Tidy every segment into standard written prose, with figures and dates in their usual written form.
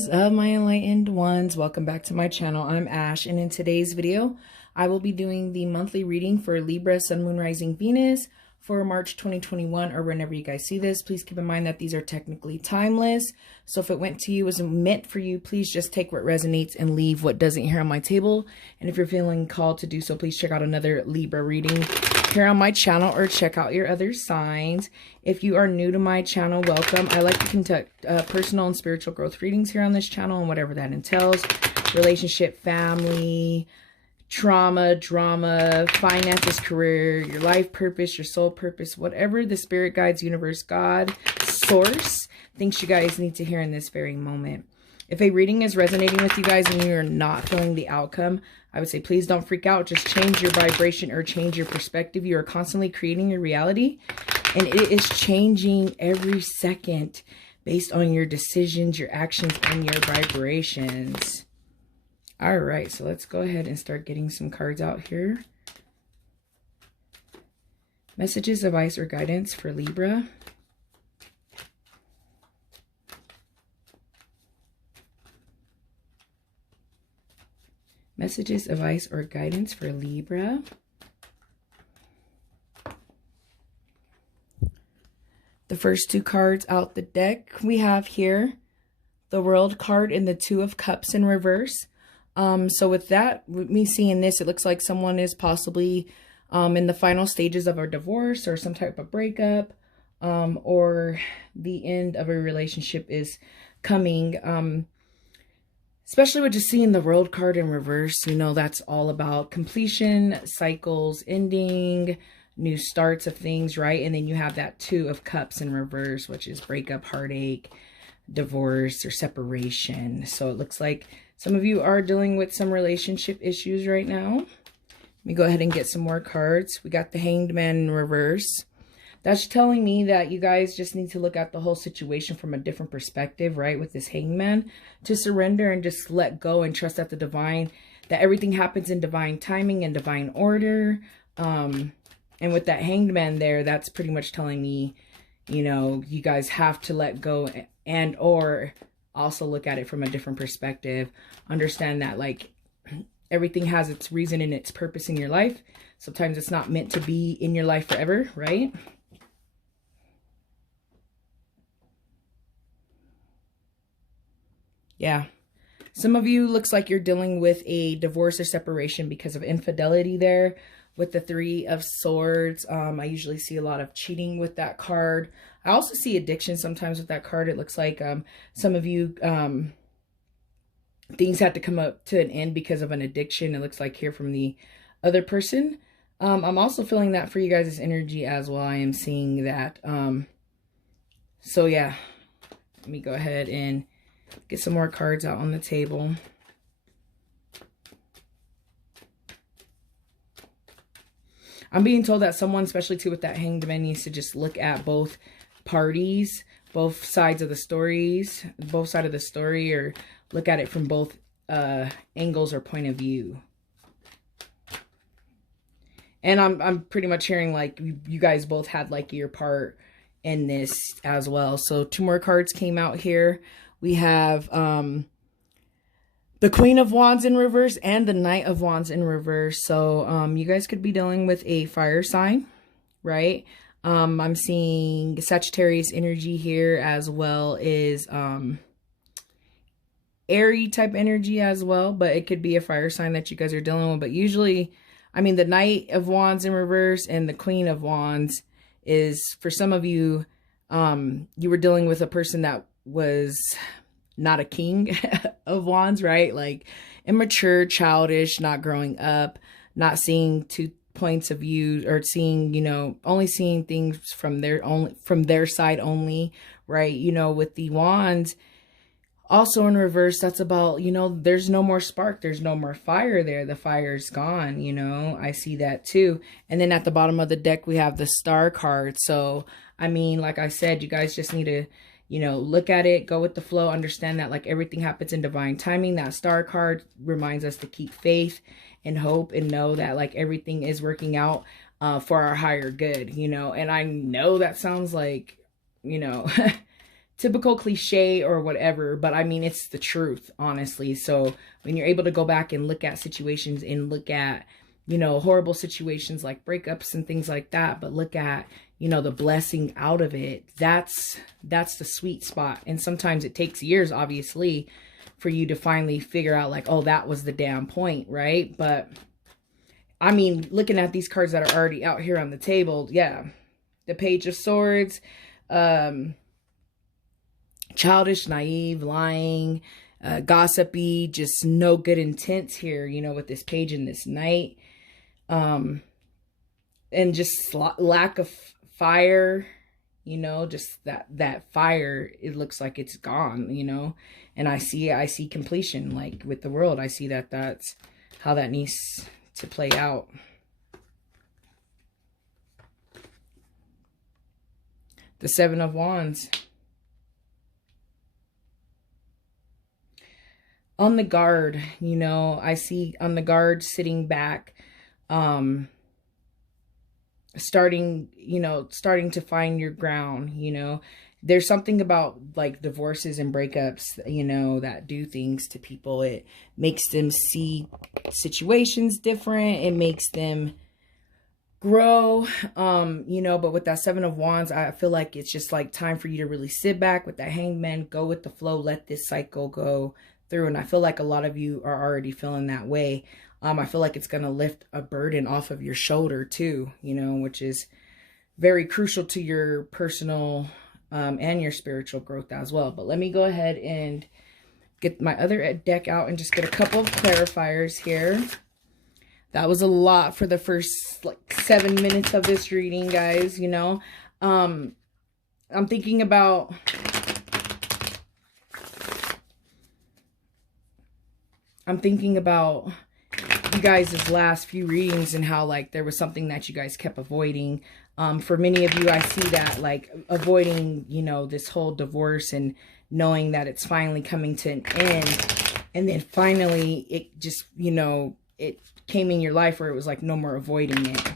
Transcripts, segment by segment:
is up, my enlightened ones? Welcome back to my channel. I'm Ash, and in today's video I will be doing the monthly reading for Libra, Sun, Moon, Rising, Venus for March 2021, or whenever you guys see this. Please keep in mind that these are technically timeless, so if it went to you, was meant for you, please just take what resonates and leave what doesn't here on my table. And if you're feeling called to do so, please check out another Libra reading here on my channel, or check out your other signs. If you are new to my channel, welcome. I like to conduct personal and spiritual growth readings here on this channel, and whatever that entails: relationship, family, trauma, drama, finances, career, your life purpose, your soul purpose, whatever the spirit guides, universe, God, source thinks you guys need to hear in this very moment. If a reading is resonating with you guys and you're not feeling the outcome, I would say please don't freak out. Just change your vibration or change your perspective. You are constantly creating your reality, and it is changing every second based on your decisions, your actions, and your vibrations. All right, so let's go ahead and start getting some cards out here. Messages, advice, or guidance for Libra. Messages, advice, or guidance for Libra. The first two cards out the deck we have here, the World card and the Two of Cups in reverse. So with that, with me seeing this, it looks like someone is possibly in the final stages of a divorce or some type of breakup, or the end of a relationship is coming. Especially with just seeing the World card in reverse, you know, that's all about completion, cycles ending, new starts of things, right? And then you have that Two of Cups in reverse, which is breakup, heartache, divorce, or separation. So it looks like some of you are dealing with some relationship issues right now. Let me go ahead and get some more cards. We got the Hanged Man in reverse. That's telling me that you guys just need to look at the whole situation from a different perspective, right? With this Hanged Man, to surrender and just let go and trust that the divine, that everything happens in divine timing and divine order. And with that Hanged Man there, that's pretty much telling me, you know, you guys have to let go and or also look at it from a different perspective. Understand that, like, everything has its reason and its purpose in your life. Sometimes it's not meant to be in your life forever, right? Yeah. Some of you looks like you're dealing with a divorce or separation because of infidelity there with the Three of Swords. I usually see a lot of cheating with that card. I also see addiction sometimes with that card. It looks like some of you, things had to come up to an end because of an addiction. It looks like here from the other person. I'm also feeling that for you guys' energy as well. I am seeing that. So yeah, let me go ahead and get some more cards out on the table. I'm being told that someone, especially too with that Hanged Man, needs to just look at both parties, both sides of the stories, both sides of the story, or look at it from both angles or point of view. And I'm pretty much hearing like you guys both had like your part in this as well. So two more cards came out here. We have the Queen of Wands in reverse and the Knight of Wands in reverse. So you guys could be dealing with a fire sign, right? I'm seeing Sagittarius energy here, as well as airy type energy as well, but it could be a fire sign that you guys are dealing with. But usually, I mean, the Knight of Wands in reverse and the Queen of Wands is, for some of you, you were dealing with a person that was not a king of wands, right? Like immature, childish, not growing up, not seeing two points of view, or seeing, you know, only seeing things from their side only, right? You know, with the wands also in reverse, that's about, you know, there's no more spark, there's no more fire there, the fire's gone, you know. I see that too. And then at the bottom of the deck we have the Star card. So I mean, like I said, you guys just need to, you know, look at it, go with the flow, understand that like everything happens in divine timing. That Star card reminds us to keep faith and hope and know that like everything is working out for our higher good, you know. And I know that sounds like, you know, typical cliche or whatever, but I mean, it's the truth, honestly. So when you're able to go back and look at situations and look at, you know, horrible situations like breakups and things like that, but look at, you know, the blessing out of it, that's the sweet spot. And sometimes it takes years, obviously, for you to finally figure out like, oh, that was the damn point, right? But I mean, looking at these cards that are already out here on the table, yeah, the Page of Swords, childish, naive, lying, gossipy, just no good intents here, you know, with this Page and this Knight, and just lack of fire, you know, just that fire, it looks like it's gone, you know. And I see completion, like with the World. I see that that's how that needs to play out. The Seven of Wands. On the guard, you know, I see on the guard sitting back, starting to find your ground, you know. There's something about like divorces and breakups, you know, that do things to people. It makes them see situations different. It makes them grow, you know. But with that Seven of Wands, I feel like it's just like time for you to really sit back with that Hangman, go with the flow, let this cycle go through. And I feel like a lot of you are already feeling that way. I feel like it's going to lift a burden off of your shoulder too, you know, which is very crucial to your personal and your spiritual growth as well. But let me go ahead and get my other deck out and just get a couple of clarifiers here. That was a lot for the first like 7 minutes of this reading, guys, you know. I'm thinking about you guys' last few readings and how like there was something that you guys kept avoiding. For many of you, I see that like avoiding, you know, this whole divorce and knowing that it's finally coming to an end. And then finally it just, you know, it came in your life where it was like no more avoiding it.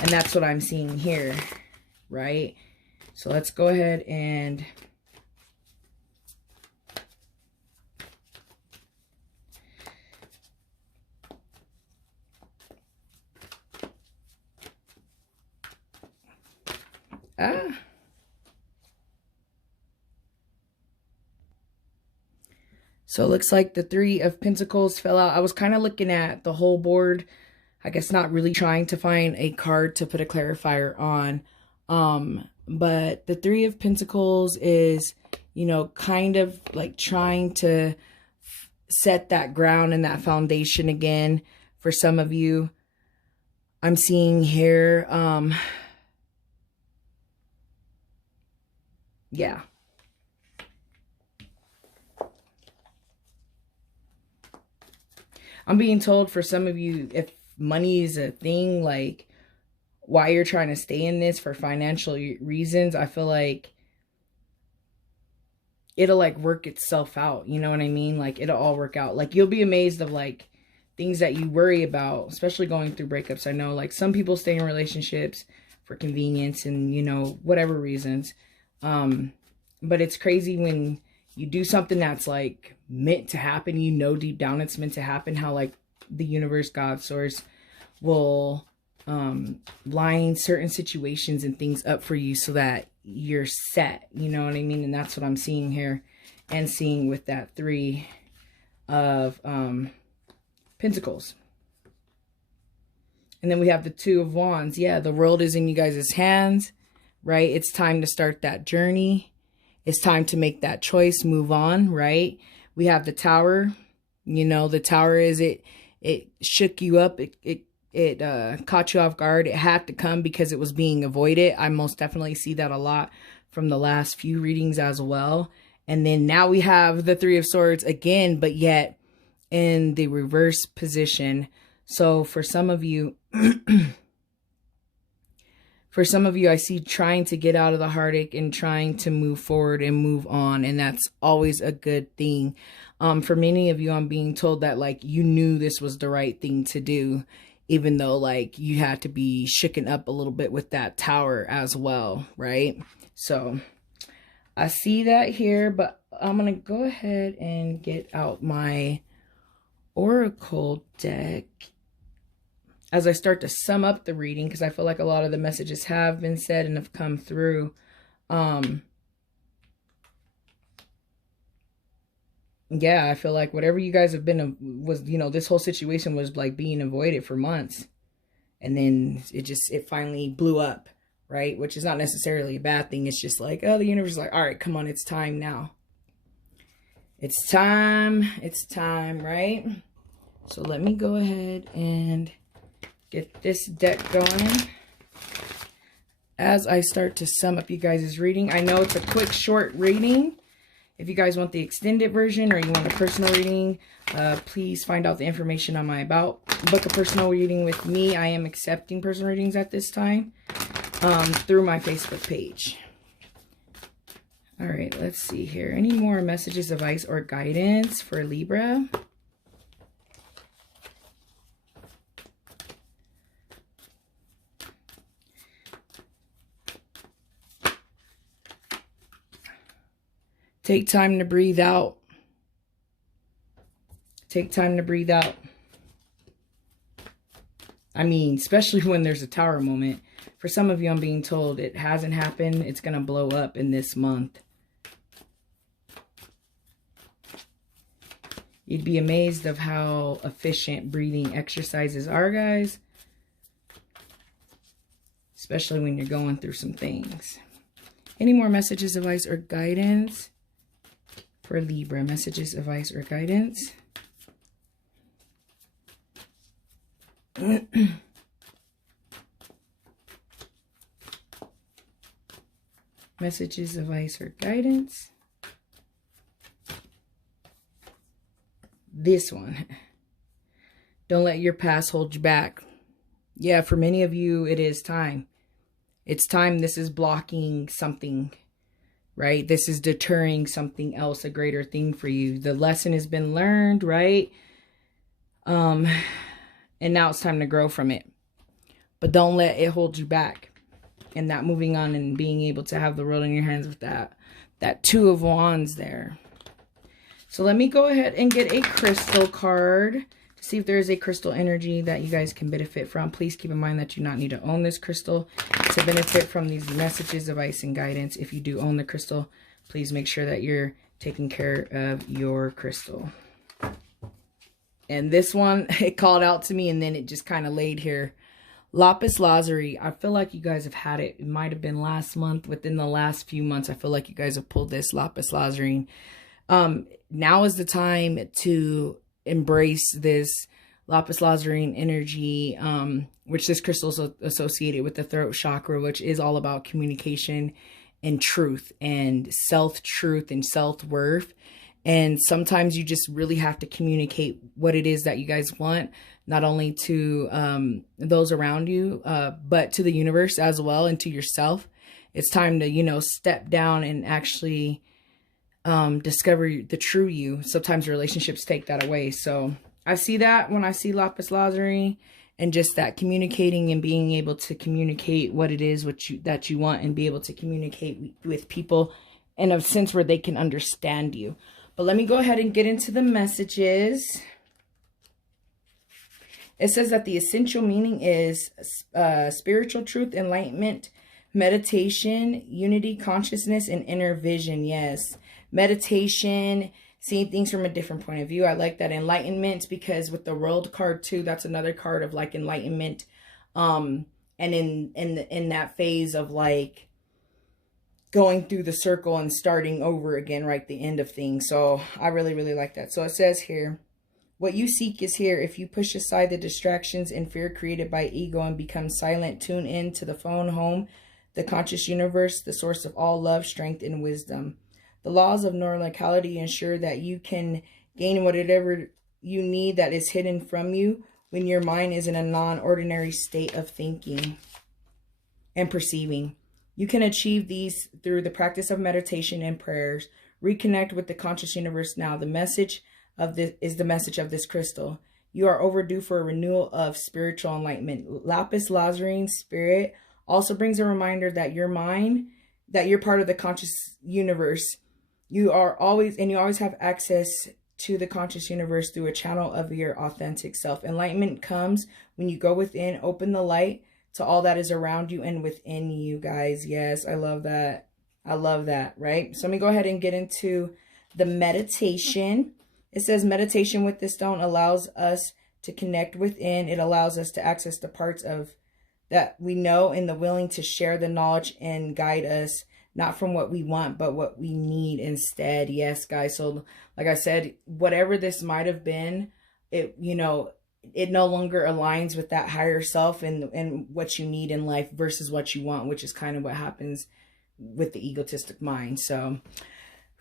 And that's what I'm seeing here, right? So let's go ahead and so it looks like the Three of Pentacles fell out. I was kind of looking at the whole board, I guess not really trying to find a card to put a clarifier on. But the Three of Pentacles is, you know, kind of like trying to set that ground and that foundation again for some of you. I'm seeing here, yeah. I'm being told for some of you, if money is a thing, like why you're trying to stay in this for financial reasons, I feel like it'll like work itself out. You know what I mean? Like it'll all work out. Like you'll be amazed of like things that you worry about, especially going through breakups. I know like some people stay in relationships for convenience and, you know, whatever reasons. But it's crazy when you do something that's like meant to happen, you know, deep down it's meant to happen, how like the universe, God, source will line certain situations and things up for you so that you're set, you know what I mean? And that's what I'm seeing here and seeing with that Three of Pentacles. And then we have the Two of Wands. Yeah, the world is in you guys' hands, right? It's time to start that journey. It's time to make that choice, move on, right? We have the Tower. You know, the Tower is it shook you up. It caught you off guard. It had to come because it was being avoided. I most definitely see that a lot from the last few readings as well. And then now we have the Three of Swords again, but yet in the reverse position. So for some of you, I see trying to get out of the heartache and trying to move forward and move on. And that's always a good thing. For many of you, I'm being told that like you knew this was the right thing to do, even though like you had to be shooken up a little bit with that Tower as well, right? So I see that here, but I'm going to go ahead and get out my Oracle deck as I start to sum up the reading, because I feel like a lot of the messages have been said and have come through. Yeah, I feel like whatever you guys have been, was, you know, this whole situation was like being avoided for months. And then it finally blew up, right? Which is not necessarily a bad thing. It's just like, oh, the universe is like, all right, come on, it's time now. It's time, right? So let me go ahead and get this deck going as I start to sum up you guys' reading. I know it's a quick, short reading. If you guys want the extended version or you want a personal reading, please find out the information on my About. Book a personal reading with me. I am accepting personal readings at this time through my Facebook page. All right, let's see here. Any more messages, advice, or guidance for Libra? Take time to breathe out. Take time to breathe out. I mean, especially when there's a tower moment. For some of you, I'm being told it hasn't happened. It's going to blow up in this month. You'd be amazed of how efficient breathing exercises are, guys. Especially when you're going through some things. Any more messages, advice, or guidance for Libra? Messages, advice, or guidance? Messages, advice, or guidance? This one. Don't let your past hold you back. Yeah, for many of you, it is time. It's time. This is blocking something, right? This is deterring something else, a greater thing for you. The lesson has been learned, right? And now it's time to grow from it. But don't let it hold you back. And that moving on and being able to have the world in your hands with that Two of Wands there. So let me go ahead and get a crystal card to see if there is a crystal energy that you guys can benefit from. Please keep in mind that you do not need to own this crystal to benefit from these messages, advice, and guidance. If you do own the crystal, please make sure that you're taking care of your crystal. And this one, it called out to me and then it just kind of laid here. Lapis Lazuli. I feel like you guys have had it. It might have been last month. Within the last few months, I feel like you guys have pulled this Lapis Lazuli. Now is the time to embrace this Lapis Lazuli energy, which this crystal is associated with the throat chakra, which is all about communication and truth and self-truth and self-worth. And sometimes you just really have to communicate what it is that you guys want, not only to those around you, but to the universe as well and to yourself. It's time to, you know, step down and actually discover the true you. Sometimes relationships take that away. So I see that when I see Lapis Lazuli, and just that communicating and being able to communicate what it is that you want, and be able to communicate with people in a sense where they can understand you. But let me go ahead and get into the messages. It says that the essential meaning is spiritual truth, enlightenment, meditation, unity, consciousness, and inner vision. Yes. Meditation, seeing things from a different point of view. I like that. Enlightenment, because with the World card too, that's another card of like enlightenment. And in that phase of like going through the circle and starting over again, right? The end of things. So I really, really like that. So it says here, what you seek is here. If you push aside the distractions and fear created by ego and become silent, tune in to the phone home, the conscious universe, the source of all love, strength, and wisdom. The laws of non-locality ensure that you can gain whatever you need that is hidden from you when your mind is in a non-ordinary state of thinking and perceiving. You can achieve these through the practice of meditation and prayers. Reconnect with the conscious universe now. The message of this is the message of this crystal. You are overdue for a renewal of spiritual enlightenment. Lapis Lazuli spirit also brings a reminder that your mind, that you're part of the conscious universe. You always have access to the conscious universe through a channel of your authentic self. Enlightenment comes when you go within, open the light to all that is around you and within you, guys. Yes, I love that. I love that, right? So let me go ahead and get into the meditation. It says meditation with this stone allows us to connect within. It allows us to access the parts of that we know and the willing to share the knowledge and guide us, not from what we want, but what we need instead. Yes, guys. So like I said, whatever this might have been, it, you know, it no longer aligns with that higher self and what you need in life versus what you want, which is kind of what happens with the egotistic mind. So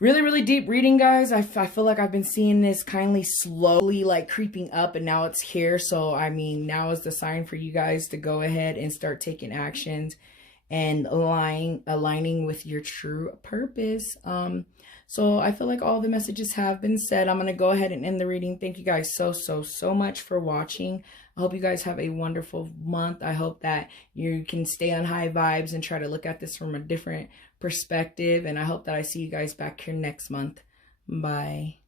really, really deep reading, guys. I feel like I've been seeing this kindly slowly like creeping up, and now it's here. So, I mean, now is the sign for you guys to go ahead and start taking actions and aligning with your true purpose. So I feel like all the messages have been said. I'm going to go ahead and end the reading. Thank you guys so much for watching. I hope you guys have a wonderful month. I hope that you can stay on high vibes and try to look at this from a different perspective. And I hope that I see you guys back here next month. Bye.